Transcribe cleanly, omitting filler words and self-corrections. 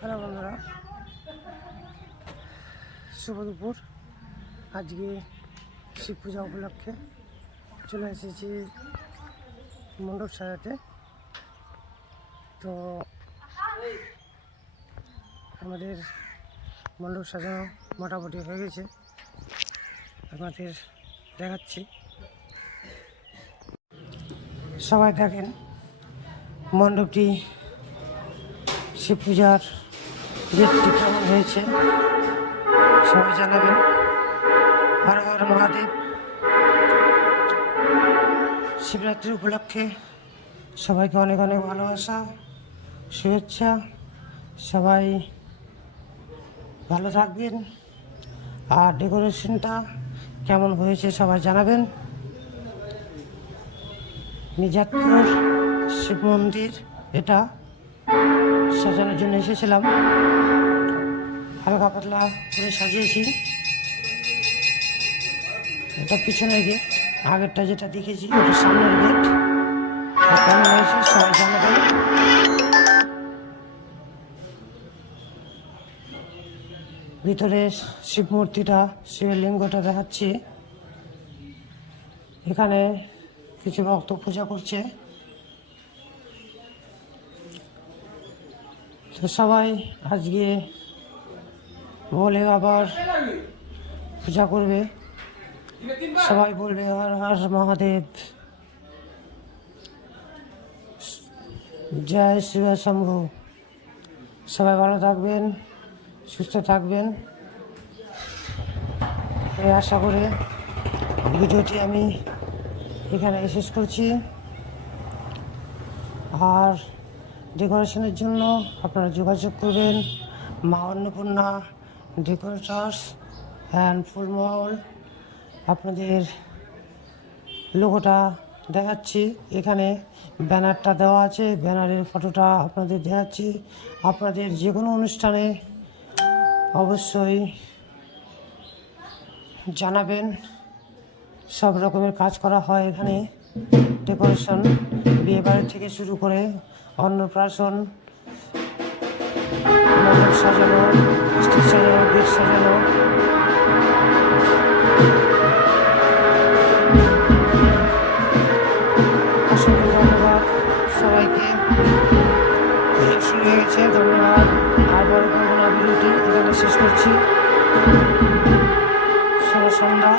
Hello বন্ধুরা, শুভ দুপুর। আজকে শিব পূজা উপলক্ষে চলে এসেছি মণ্ডপ সাজাতে। তো আমাদের মণ্ডপ সাজানো মোটামুটি হয়ে গেছে, আপনাদের দেখাচ্ছি। সবাই দেখেন মণ্ডপটি, শিব পূজার ডেটটি কেমন হয়েছে সবাই জানাবেন। হর হর মহাদেব। শিবরাত্রি উপলক্ষে সবাইকে অনেক অনেক ভালোবাসা, শুভেচ্ছা। সবাই ভালো থাকবেন, আর ডেকোরেশনটা কেমন হয়েছে সবাই জানাবেন। মির্জাপুর শিব মন্দির এটা সাজানোর জন্য এসেছিলাম, হালকা পাতলা করে সাজিয়েছি। এটা পিছনের গেট, আগেরটা যেটা দেখেছি ওটা সামনের গেট। কেমন হয়েছে সবাই জানাবেন। ভিতরে শিব মূর্তিটা, শিবের লিঙ্গটা দেখাচ্ছি। এখানে কিছু ভক্ত পূজা করছে, তো সবাই আজকে বলে আবার পূজা করবে। সবাই বলবে হর হর মহাদেব, জয় শিব শম্ভু। সবাই ভালো থাকবেন, সুস্থ থাকবেন এই আশা করে ভিডিওটি আমি এখানে শেষ করছি। আর ডেকোরেশনের জন্য আপনারা যোগাযোগ করবেন মা অন্নপূর্ণা ডেকোরেটর্স অ্যান্ড ফুলমহল। আপনাদের লোগোটা দেখাচ্ছি, এখানে ব্যানারটা দেওয়া আছে, ব্যানারের ফটোটা আপনাদের দেখাচ্ছি। আপনাদের যে কোনো অনুষ্ঠানে অবশ্যই জানাবেন। সব রকমের কাজ করা হয় এখানে, ডেকোরেশন বিয়েবাড়ি থেকে শুরু করে অন্নপ্রাশন, মণ্ডপ সাজানো, স্টেজ সাজানো, গেট সাজানো। অসংখ্য ধন্যবাদ সবাইকে। শুরু হয়ে গেছে, ধন্যবাদ। আর বড় করবো না, ভিডিওটি এখানে শেষ করছি। শুভ সন্ধ্যা।